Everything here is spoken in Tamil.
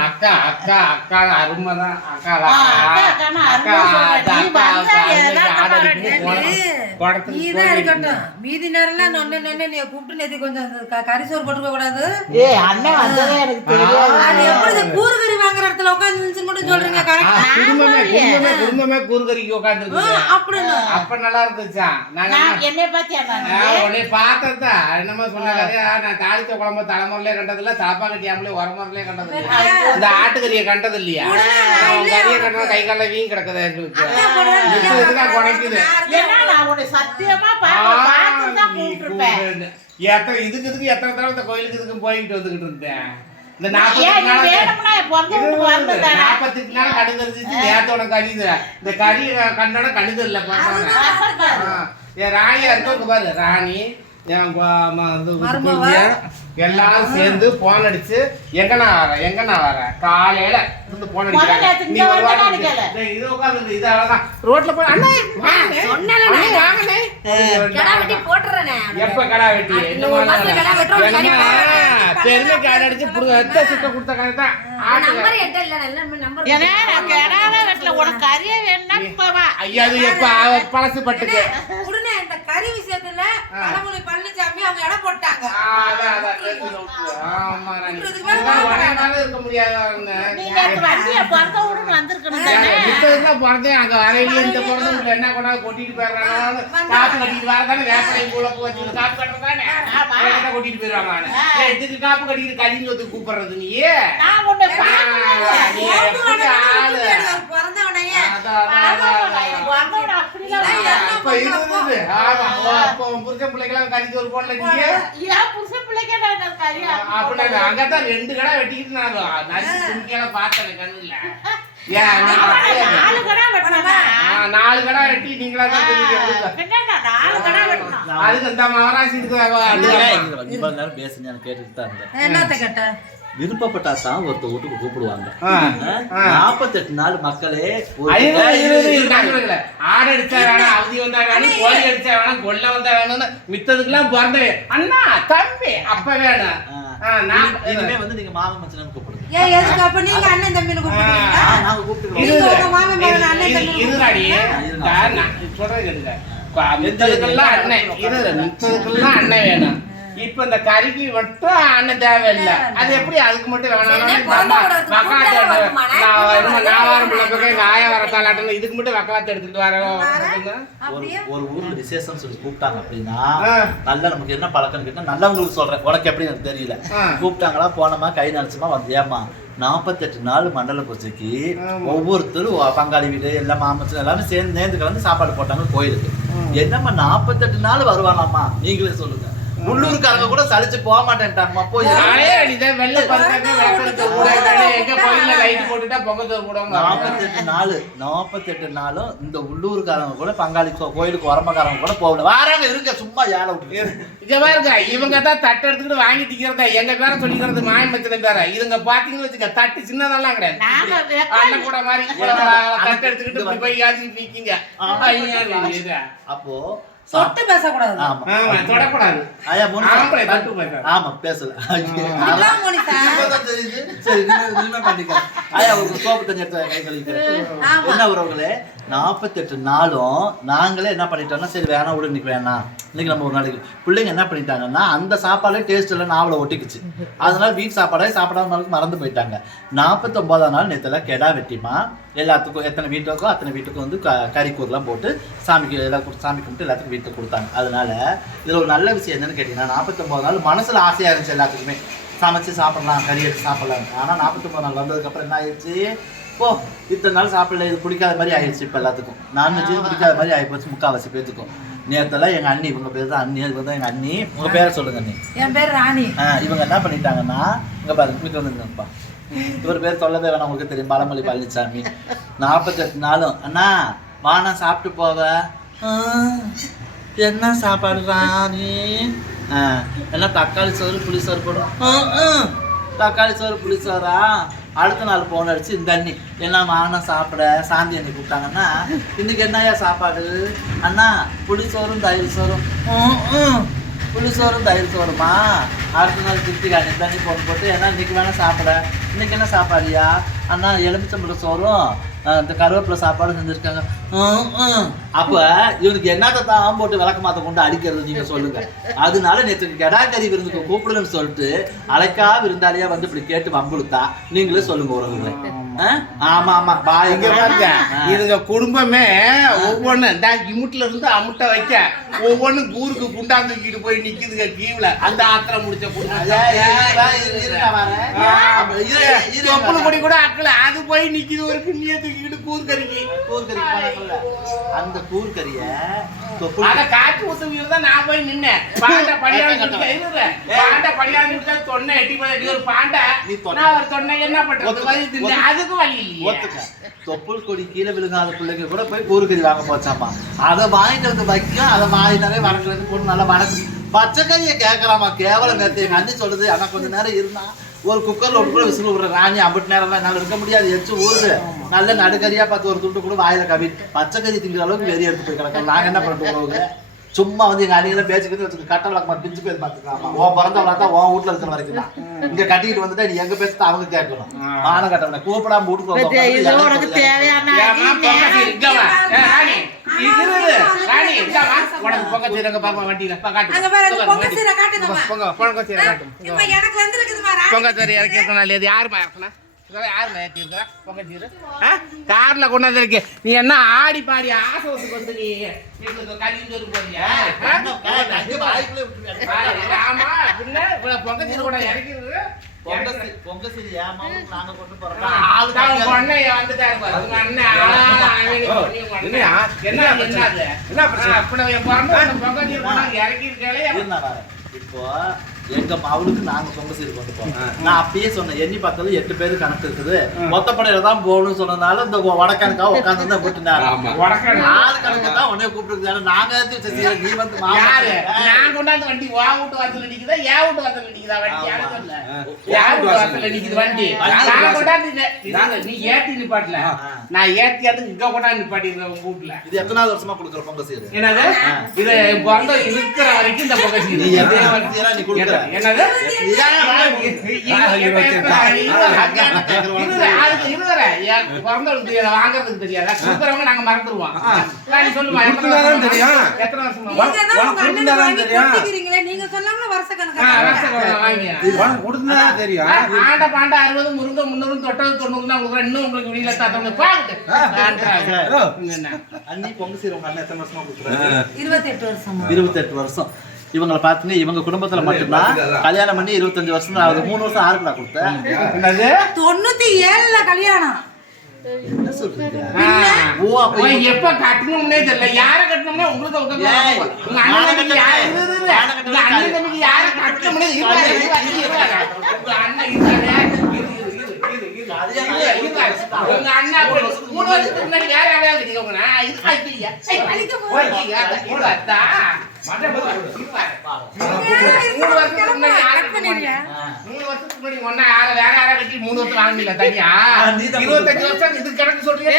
அக்கா அக்கா அக்கா அருமைதான் அக்கா மீதி நேரம்லாம் நொன்னு நொன்னு நீ கூப்பிட்டு நேத்து கொஞ்சம் அந்த க- கறி சோறு போட்டுக்க கூடாது. ஏய் அண்ணன் வந்ததே எனக்கு தெரியாது அது எப்படி இந்த கூறு கறி வாங்குற இடத்துல உட்காந்து மட்டும் சொல்றீங்க கரெக்டா குடும்பமே குடும்பமே குடும்பமே கூறுகறிக்கு உட்காந்துருக்கு அப்படின்னு. அப்ப நல்லா இருந்துச்சா? நான் என்னை பத்தியா பார்த்ததா? என்னமோ சொன்னாங்க நான் தாளிச்ச குழம்பு தலைமுறையிலே கண்டதில்ல தலப்பா கட்டியாமலே உரமுறையிலே கண்டது இல்ல இந்த ஆட்டுக்கறியை கண்டது இல்லையா கறியை கண்டா கை கால வீங்கி கிடக்குது எங்களுக்கு மிச்சதுக்குதான் குறைக்குது? சத்தியமா பார்த்து தான் கூப்பிட்டுருப்பேன். எத்தனை இதுக்கு இதுக்கு எத்தனை தடவை இந்த கோயிலுக்கு இதுக்கு போயிட்டு வந்துகிட்டு இருந்தேன்? இந்த நாற்பத்தி நாள் கண்டு தெரிஞ்சிச்சு நேத்தோட கறி. இந்த கறி கண்டோட கண்டு தெரியல. என் ராணியா இருக்கவங்க பாரு. ராணி என் எல்லாரும் சேர்ந்து போன் அடிச்சு எங்கண்ணா வர எங்கண்ணா வர காலையில இருந்து போன் அடிக்கிறாங்க. நீ இது உட்கார்ந்து இது அவ்வளவுதான். ரோட்ல போய் அண்ணே. கடா வெட்டி போட்டுறேனே. எப்ப கடா வெட்டி? கடா. பெருமை காடு அடிச்சு புடுங்க. எத்த சுத்த கொடுத்த கதை தான். ஆட்டு நம்பர் எட்ட இல்ல நல்ல நம்பர் ஏன்னா நான் கெடாத வீட்டுல. உனக்கு கறியே வேணும்னா ஐயா அது எப்ப பழசு பட்டுக்கு. உடனே இந்த கறி விஷயத்துல கடவுளை பழனிசாமி அவங்க இடம் போட்டாங்க. என்ன கொண்டாந்து கொட்டிட்டு போயிடுறாங்க. காப்பு கட்டிட்டு வரதானே, வேப்பிலை பூளை வச்சுக்கிட்டு காப்பு கட்டுறதானே? கொட்டிட்டு போயிடுவாங்க இதுக்கு காப்பு கட்டிக்கிட்டு கலின்னு வந்து கூப்பிடுறது நீ? அங்கதான் ரெண்டு கடை வெட்டிக்கிட்டு நான் பார்த்தேன் கண்ணுல நாலு கடை வெட்டணுமா ஆ, நாலு கடை வெட்டி நீங்களா அதுக்கு மகராசி கேட்டுட்டு தான் என்னத்த விருப்பப்பட்டா தான் ஒருத்தர் வீட்டுக்கு கூப்பிடுவாங்க. நாற்பத்தெட்டு நாள் மக்களே. ஆடு அடிச்சா வேணாம் அவதி வந்தா வேணும் கோழி அடிச்சா வேணாம் கொல்ல வந்தா வேணும்னு மித்ததுக்கெல்லாம் பிறந்தவே. அண்ணா தம்பி அப்ப வேணும் இனிமே வந்து நீங்க மாமன் மச்சனு கூப்பிடுங்க. ஏன் எதுக்கு அப்ப நீங்க அண்ணன் தம்பின்னு நாங்க மாமன் மகன் அண்ணன் தம்பி கேளுங்க. மித்ததுக்கெல்லாம் அண்ணன். இது மித்ததுக்கெல்லாம் அண்ணன் வேணும். இப்ப இந்த கறிக்கு மட்டும் அண்ணன் தேவையில்லை. அது எப்படி அதுக்கு மட்டும் வருமானே? நான் வாரம்? பிள்ளை நாய வரத்தாலாட்டம் இதுக்கு மட்டும் வக்காலத்து எடுத்துட்டு வர? ஒரு அப்படியே. ஒரு ஊர்ல விசேஷம் சொல்லி கூப்பிட்டாங்க அப்படின்னா. நல்லா நமக்கு என்ன பழக்கம் கேட்டா நல்லவங்களுக்கு சொல்றேன். உனக்கு எப்படி எனக்கு தெரியல. கூப்பிட்டாங்களா? போனோமா? கை நினைச்சுமா வந்தியாமா நாற்பத்தெட்டு நாள் மண்டல பூஜைக்கு. ஒவ்வொருத்தரும் பங்காளி வீடு எல்லாம் மாமச்சம் எல்லாமே சேர்ந்து நேர்ந்து கலந்து சாப்பாடு போட்டாங்க கோயிலுக்கு. என்னம்மா நாற்பத்தெட்டு நாள் வருவாங்கம்மா நீங்களே சொல்லுங்க. உள்ளூர்காரங்க கூட சலிச்சு போக மாட்டேன்ட்டாங்கம்மா. போய் நானே அடிதான் வெள்ளை நாற்பத்தெட்டு நாள் நாற்பத்தெட்டு நாளும் இந்த உள்ளூர்காரங்க கூட பங்காளி கோயிலுக்கு உரமக்காரங்க கூட போகல. வாராங்க இருக்க சும்மா ஏழை விட்டு இங்க பாருங்க இவங்க தான் தட்டு எடுத்துக்கிட்டு வாங்கி திக்கிறதா? எங்க பேர சொல்லிக்கிறது மாயமச்சன பேர. இதுங்க பாத்தீங்கன்னு வச்சுக்க தட்டு சின்னதெல்லாம் கிடையாது. அண்ணன் கூட மாதிரி தட்டு எடுத்துக்கிட்டு போய் யாச்சுட்டு நிக்கீங்க. அப்போ தொட்டு பேசக்கூடாது. ஆமா. ஆமா, தொடக்கூடாது. ஐயா மூணு ஆம்பளை தட்டு பேசுறாரு. ஆமா பேசல. சரி. இனிமே பண்ணிக்கலாம். சோப்பு தண்ணி எடுத்து கை கழுவிக்கிறேன். ஆமா. என்ன உறவுகளே? நாற்பத்தெட்டு நாளும் நாங்களே என்ன பண்ணிட்டோம்னா சரி வேணாம் விடு இன்னைக்கு வேணாம் இன்னைக்கு நம்ம ஒரு நாளைக்கு பிள்ளைங்க என்ன பண்ணிட்டாங்கன்னா அந்த சாப்பாடே டேஸ்ட் எல்லாம் நாவல ஒட்டிக்குச்சு. அதனால வீட்டு சாப்பாடே சாப்பிடாம நாளுக்கு மறந்து போயிட்டாங்க. நாற்பத்தொன்பதாம் நாள் நேத்துல கெடா வெட்டிமா எல்லாத்துக்கும் எத்தனை வீட்டுக்கோ அத்தனை வீட்டுக்கும் வந்து க கறிக்கூர்லாம் போட்டு சாமிக்கு எல்லாம் சாமி கும்பிட்டு எல்லாத்துக்கும் வீட்டுக்கு கொடுத்தாங்க. அதனால இதுல ஒரு நல்ல விஷயம் என்னன்னு கேட்டீங்கன்னா நாற்பத்தொன்பது நாள் மனசுல ஆசையா இருந்துச்சு எல்லாத்துக்குமே. சமைச்சு சாப்பிடலாம் கறி எடுத்து சாப்பிடலாம் ஆனா நாற்பத்தொன்பது நாள் வந்ததுக்கு என்ன ஆயிடுச்சு? ஓ இத்தனை நாள் சாப்பிடல இது பிடிக்காத மாதிரி ஆயிடுச்சு இப்போ எல்லாத்துக்கும். நான்வெஜ் பிடிக்காத மாதிரி ஆயிப்போச்சு முக்கால்வாசி பேத்துக்கும். நேரத்தில் எங்க அண்ணி இவங்க பேர் தான் அண்ணி இவங்க தான் எங்க அண்ணி. உங்க பேரை சொல்லுங்க அண்ணி. என் பேர் ராணி. ஆ, இவங்க என்ன பண்ணிட்டாங்கன்னா இங்க பாருங்க வீட்டு வந்துருங்கப்பா இவர் பேர் சொல்லவே வேணாம் உங்களுக்கு தெரியும் பாலமல்லி பழனிசாமி நாற்பத்தெட்டு நாளும் அண்ணா வானா சாப்பிட்டு போவ. என்ன சாப்பாடு ராணி ஆ, என்ன தக்காளி சோறு புளி சோறு போடும் தக்காளி சோறு புளி சோறா? அடுத்த நாள் போன் அடிச்சு இந்த அண்ணி என்ன வானம் சாப்பிட? சாந்தி அண்ணி கூப்பிட்டாங்கன்னா இன்னைக்கு என்னய்யா சாப்பாடு? அண்ணா புளி சோறும் தயிர் சோறும். புளி சோறும் தயிர் சோறுமா அடுத்த நாள் திருப்தி காட்டி தண்ணி போட்டு போட்டு ஏன்னா இன்னைக்கு வேணா சாப்பிட. இன்னைக்கு என்ன சாப்பாடியா அண்ணா எலுமிச்சம்பழம் சோறும் இந்த கருவேப்பிலை சாப்பாடு செஞ்சுருக்காங்க. ம், அப்ப இவனுக்கு என்னத்தை தான் போட்டு விளக்க மாத்த கொண்டு அடிக்கிறது நீங்க சொல்லுங்க. அதனால நேற்று கெடாக்கறி விருந்துக்கு கூப்பிடுன்னு சொல்லிட்டு அழைக்கா விருந்தாளியா வந்து இப்படி கேட்டு வம்புழுத்தா. நீங்களே சொல்லுங்க உறவுகளை. ஆமா ஆமா. பாய் இங்க பாருங்க. இதுங்க குடும்பமே ஒவ்வொன்னு. இந்த இமுட்ல இருந்து அமுட்ட வைக்க. ஒவ்வொன்னும் ஊருக்கு குண்டா தூக்கிட்டு போய் நிக்குதுங்க கீவுல அந்த ஆத்திரம் முடிச்ச தொப்புள் கொடி கூட அக்கல அது போய் நிக்குது ஒரு கிண்ணிய தூக்கிட்டு கூறுகறிக்கு போனதில்ல. அந்த கூர்க்கறிய தொப்புள் அத ஊத்துவீங்க தான் நான் போய் நின்னேன். பாண்ட படியாண்டு பாண்ட படியாண்டு தொன்னை எட்டி போய் ஒரு பாண்ட. நான் ஒரு தொன்னை என்ன பண்றது. அதுக்கும் வழி இல்லையே தொப்புள் கொடி கீழே விழுகாத பிள்ளைங்க கூட போய் கூறுகறி வாங்க போச்சாமா அதை வாங்கிட்டு வந்து வைக்கும் அதை வாங்கினாலே வணக்கிறது போட்டு நல்லா வணக்கு கையை கேட்கலாமா கேவலம் நேரத்தை எங்க அண்ணி சொல்லுது ஆனால் கொஞ்ச நேரம் இருந்தா ஒரு குக்கர்ல ஒரு கூட விசில் விடுற ராணி அம்பிட்டு நேரம் என்னால் இருக்க முடியாது. எச்சு ஊருது நல்ல நடுக்கறியா பார்த்து ஒரு துண்டு கூட வாயில கவி. கறி திங்கிற அளவுக்கு வெறி எடுத்து போய் கிடக்கலாம் நாங்க என்ன பண்ணிட்டு உறவுங்க சும்மா வந்து எங்க அணிகளை பேச்சுக்கிட்டு வச்சுக்க கட்ட விளக்கு மட்டும் பிஞ்சு பேர் பார்த்துக்கலாமா உன் பிறந்த விளக்கா உன் வீட்டுல இருக்கிற வரைக்கும் தான் இங்க கட்டிக்கிட்டு வந்துட்டா நீ எங்க பேசுறது அவங்க கேட்கணும் மான கட்டவனை கூப்பிடாம வீட்டுக்கு பத்தியா, வந்து இது உட்கார்ந்து உனக்கு எனக்கு தேவையான ஏம்மா, பொங்கல் இங்க வா. ஏ, ராணி, இரு, இரு. ராணி, இங்க வா. உனக்கு பொங்கல் சீரக பாப்பா வண்டியில. பா, காட்டு. அங்க பாரு, இங்க பொங்கல் வண்டி. சீரை காட்டுங்கம்மா. பொங்கல், பொங்கல் சீரை காட்டு. இங்க இப்ப வா. எனக்கு வந்திருக்குதுமா ராணி. பொங்கல் சீரை இறக்கி இருக்கணும் இது யாருமா கார்ல கொண்டாந்து இருக்கு நீ என்ன ஆடி பாடி ஆசோத்துக்கு வந்து நீ கழிஞ்சு போறியா? ஆமா பின்ன இவ்வளவு பொங்கல் சீரை கூட இறக்கிறது. என்ன. இப்போ எங்க அவளுக்கு நாங்க பொங்க சீரி கொண்டு போறோம் நான் அப்பயே சொன்னேன் எண்ணி பார்த்தாலும் எட்டு பேரு கணக்கு இருக்குது. மொத்தப்படையில தான் போகணும்னு சொன்னதுனால இந்த வடக்கணக்கா உட்காந்து தான் போட்டுனாரு உடக்கணும். ஆறு கணக்கு தான் உடனே கூப்பிட்டு நாங்க ஏத்தி நீ வந்து யாரு? நான் கொண்டாந்து வண்டி வா வீட்டு வாசல்ல நிக்குதா, என் வீட்டு வாசல்ல நிக்குதா? வண்டி? வீட்டு வாசல்ல நிக்குது? வண்டி. நான் கொண்டாந்து நீ ஏத்தி நிப்பாட்டல. நான் ஏத்தியாவது இங்க கொண்டாந்து நிப்பாட்டிருக்கேன் உங்க வீட்டுல. இது எத்தனாவது வருஷமா கொடுக்குற பொங்க சீரு? என்னது? இது பிறந்த இருக்கிற வரைக்கும் இந்த பொங்கல் சீரு. நீ எத்தனை வருஷம் நீ கொடுக்குற? என்னது? வாங்குறதுக்கு தெரியாதா கொடுக்குறவங்க நாங்க மறந்துருவோம் நீ சொல்லுமா எத்தனை கொடுத்ததாதான் வருஷமா? தெரியும். எத்தனை வருஷமா தெரியும். நீங்க சொல்லாமல வருஷ ஆ, கணக்கா வருஷம் கணக்கு வாங்கியா? உனக்கு கொடுத்தா தெரியும் ஆண்ட பாண்ட அறுபது முருங்க முன்னூறு தொட்டது தொண்ணூறு தான் கொடுக்குறேன் இன்னும் உங்களுக்கு வெளியில தாத்தவங்க பாக்குது என்ன அண்ணி பொங்க சீரு உங்க அண்ணன் எத்தனை வருஷமா இருபத்தெட்டு வருஷமா இருபத்தெட்டு வருஷம் இவங்களை பார்த்தீங்கன்னா இவங்க குடும்பத்துல மட்டும்தான் கல்யாணம் பண்ணி இருபத்தஞ்சு வருஷம் ஆகுது. மூணு வருஷம் ஆறுக்குடா கொடுத்தேன் தொண்ணூத்தி ஏழுல கல்யாணம். எப்ப கட்டணும்னே தெரியல. யார கட்டணும்னே உங்களுக்கு உங்க அண்ணன் யாரு கட்டணும்னே. உங்க அப்படி மூணு வருஷத்துக்கு முன்னாடி வேற யாரையாவது கட்டிக்கோங்க. மூணு வருஷத்துக்கு முன்னாடி ஒண்ணா யார வேற யாரா கட்டி மூணு வருஷம் வாங்கல தனியா இருபத்தஞ்சு வருஷம் இது கணக்கு சொல்றீங்க